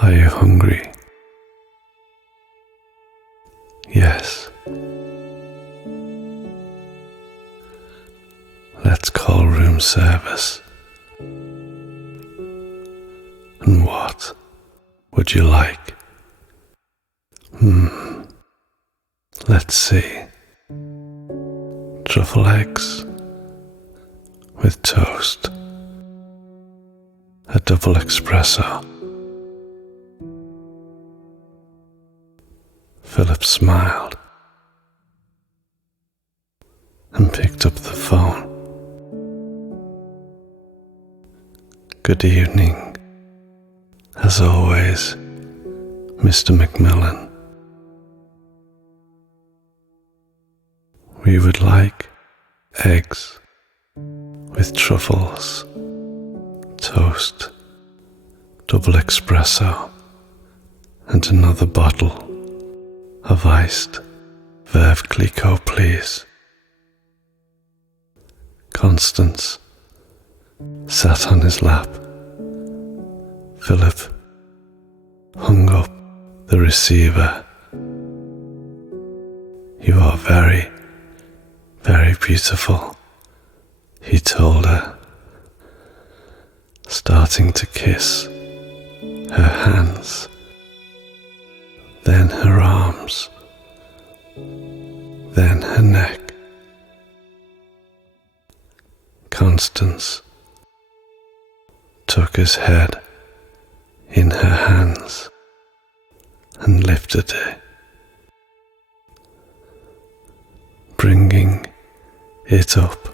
Are you hungry? Yes. Let's call room service. And what would you like? Let's see. Truffle eggs with toast. A double espresso. Philip smiled and picked up the phone. Good evening. As always, Mr. Macmillan. We would like eggs with truffles, toast, double espresso, and another bottle of iced Veuve Clicquot, please. Constance sat on his lap. Philip hung up the receiver. You are very, very beautiful, he told her, starting to kiss her hands, then her arms, then her neck. Constance took his head in her hands and lifted it, bringing it up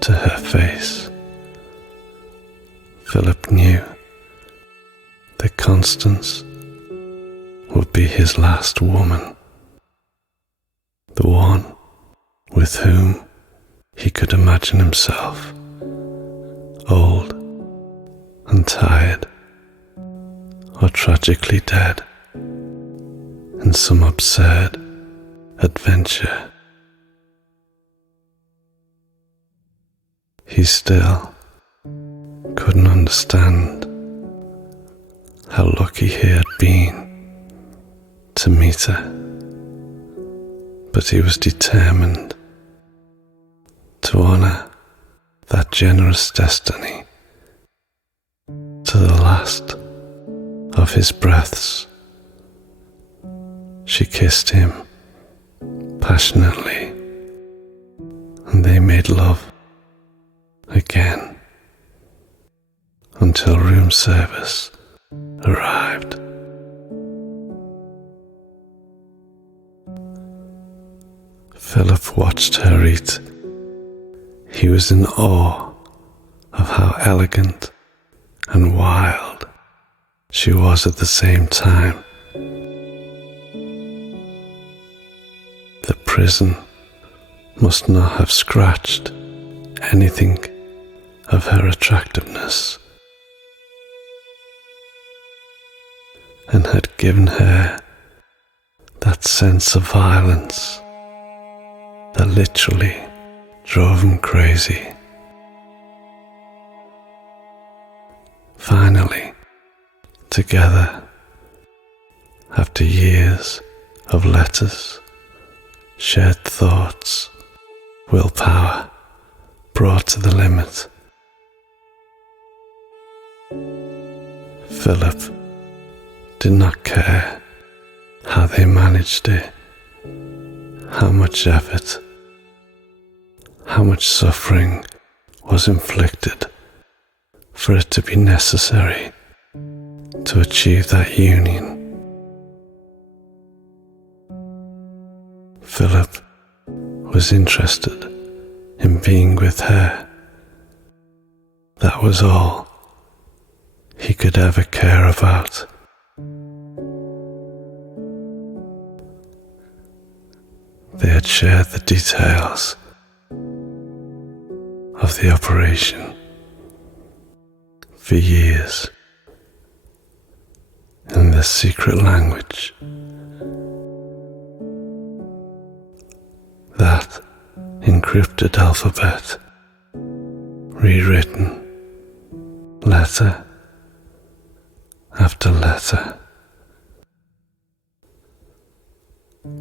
to her face. Philip knew that Constance would be his last woman, the one with whom he could imagine himself old and tired, or tragically dead in some absurd adventure. He still couldn't understand how lucky he had been to meet her, but he was determined to honor that generous destiny to the last of his breaths. She kissed him passionately, and they made love again until room service arrived. Philip watched her eat. He was in awe of how elegant and wild she was at the same time. The prison must not have scratched anything of her attractiveness, and had given her that sense of violence that literally drove him crazy. Finally, together, after years of letters, shared thoughts, willpower brought to the limit, Philip did not care how they managed it, how much effort, how much suffering was inflicted for it to be necessary to achieve that union. Philip was interested in being with her. That was all he could ever care about. They had shared the details of the operation for years in the secret language, that encrypted alphabet, rewritten letter after letter,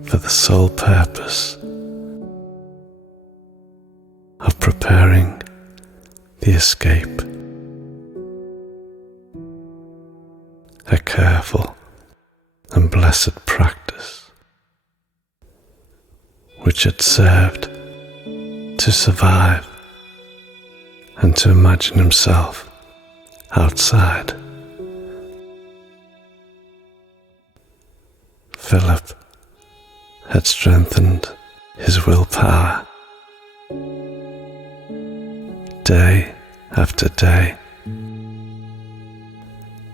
for the sole purpose of preparing the escape. A careful and blessed practice which had served to survive and to imagine himself outside. Philip had strengthened his willpower day after day,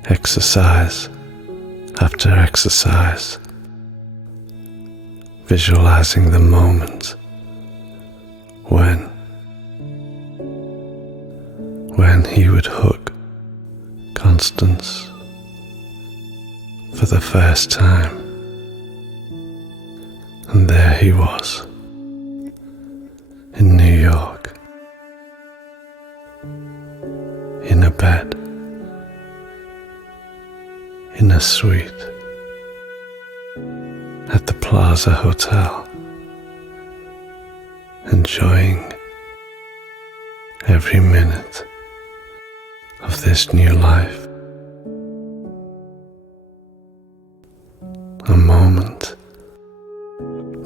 exercise after exercise, visualizing the moment when he would hug Constance for the first time. And there he was, in New York, in a bed, in a suite, at the Plaza Hotel, enjoying every minute of this new life. A moment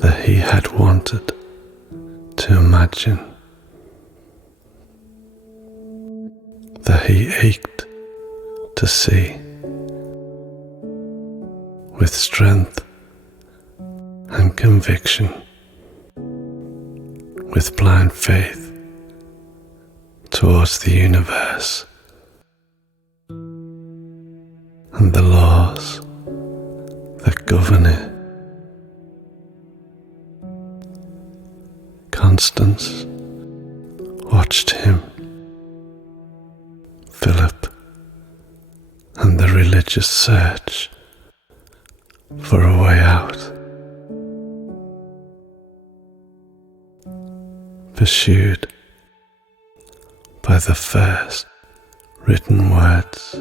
that he had wanted to imagine, that he ached to see, with strength and conviction, with blind faith towards the universe and the laws that govern it. Constance watched him, Philip, and the religious search for a way out, pursued by the first written words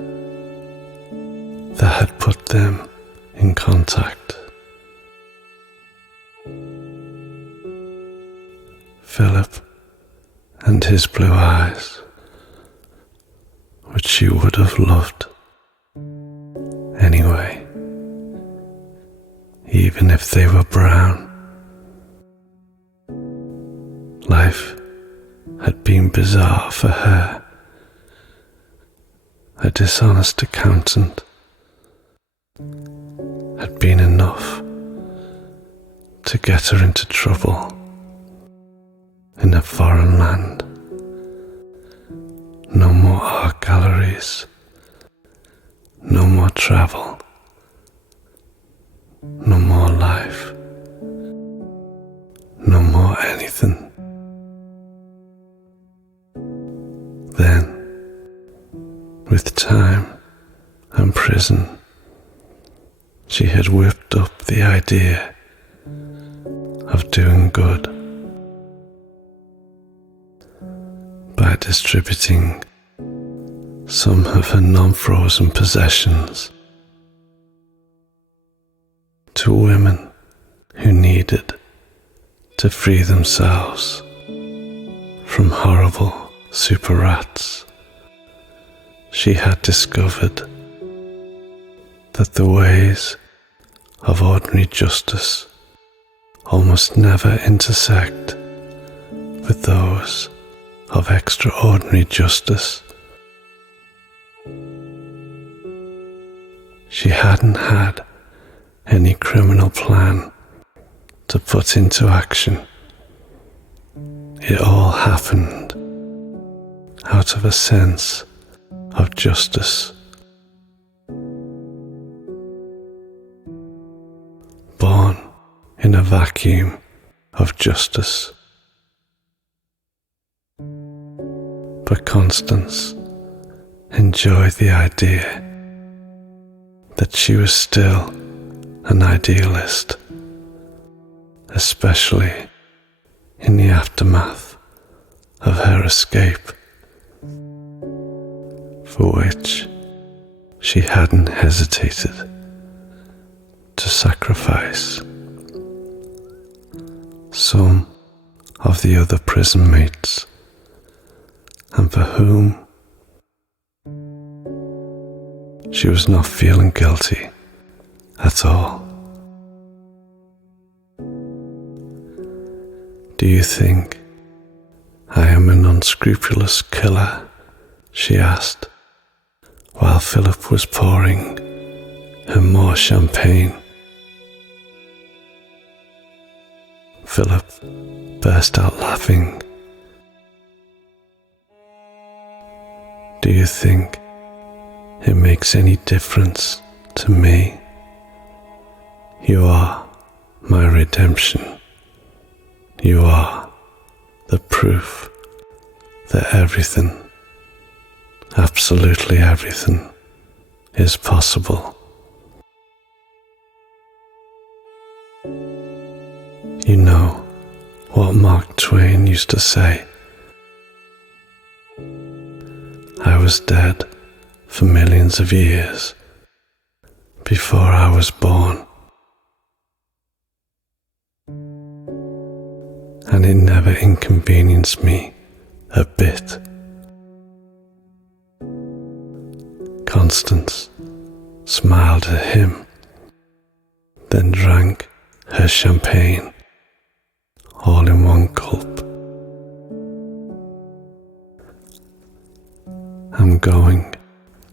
that had put them in contact. Philip and his blue eyes, which she would have loved anyway, even if they were brown. Life had been bizarre for her. A dishonest accountant had been enough to get her into trouble in a foreign land. No more art galleries, no more travel, no more life, no more anything. Then, with time and prison, she had whipped up the idea of doing good by distributing some of her non-frozen possessions to women who needed to free themselves from horrible super rats. She had discovered that the ways of ordinary justice almost never intersect with those of extraordinary justice. She hadn't had any criminal plan to put into action. It all happened out of a sense of justice. Born in a vacuum of justice. But Constance enjoyed the idea that she was still an idealist, especially in the aftermath of her escape, for which she hadn't hesitated to sacrifice some of the other prison mates, and for whom she was not feeling guilty at all. Do you think I am an unscrupulous killer? She asked, while Philip was pouring her more champagne. Philip burst out laughing. Do you think it makes any difference to me? You are my redemption. You are the proof that everything, absolutely everything, is possible. You know what Mark Twain used to say? I was dead for millions of years before I was born. And it never inconvenienced me a bit. Constance smiled at him, then drank her champagne all in one gulp. I'm going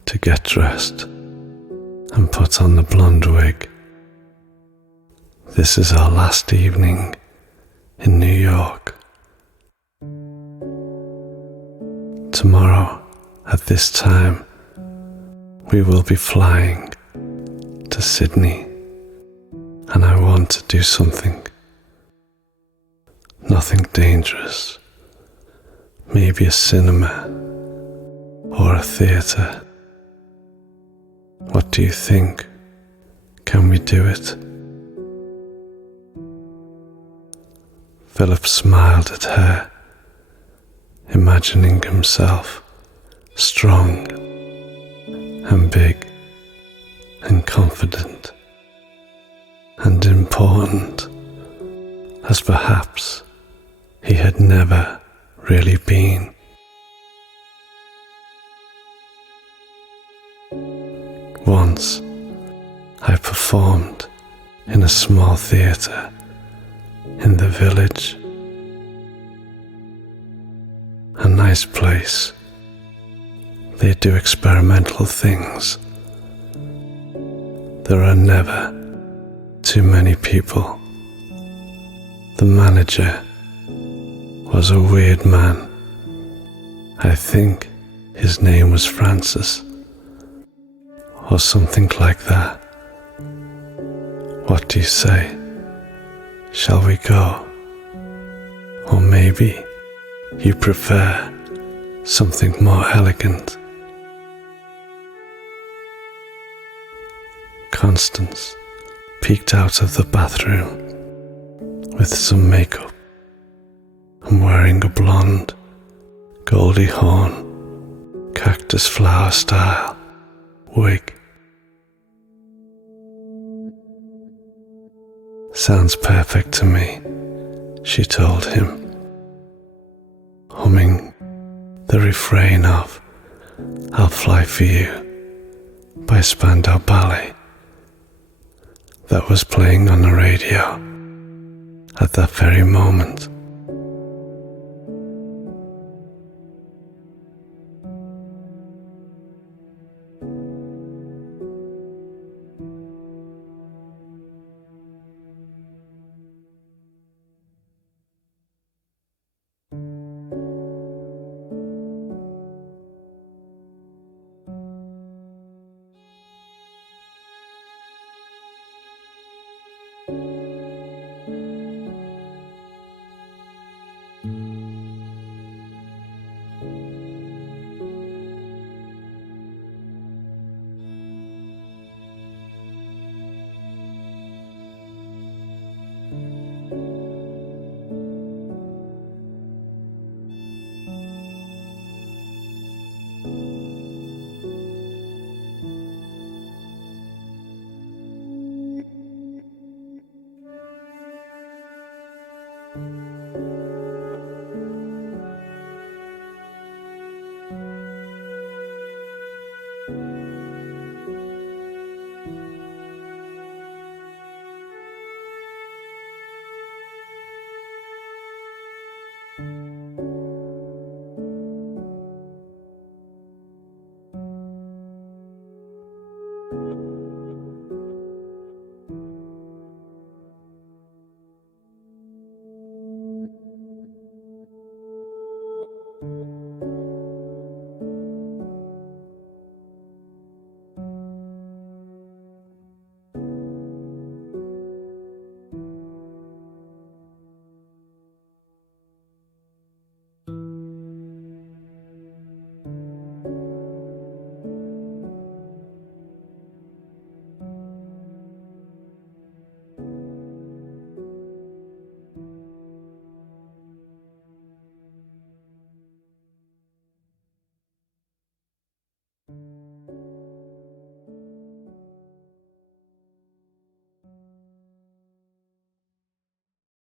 to get dressed and put on the blonde wig. This is our last evening in New York. Tomorrow, at this time, we will be flying to Sydney, and I want to do something. Nothing dangerous. Maybe a cinema or a theatre. What do you think? Can we do it? Philip smiled at her, imagining himself strong and big and confident and important, as perhaps he had never really been. Once I performed in a small theatre in the village. A nice place. They do experimental things. There are never too many people. The manager was a weird man. I think his name was Francis, or something like that. What do you say? Shall we go? Or maybe you prefer something more elegant? Constance peeked out of the bathroom with some makeup and wearing a blonde, Goldie Hawn, cactus flower style wig. Sounds perfect to me, she told him, humming the refrain of I'll Fly For You by Spandau Ballet that was playing on the radio at that very moment.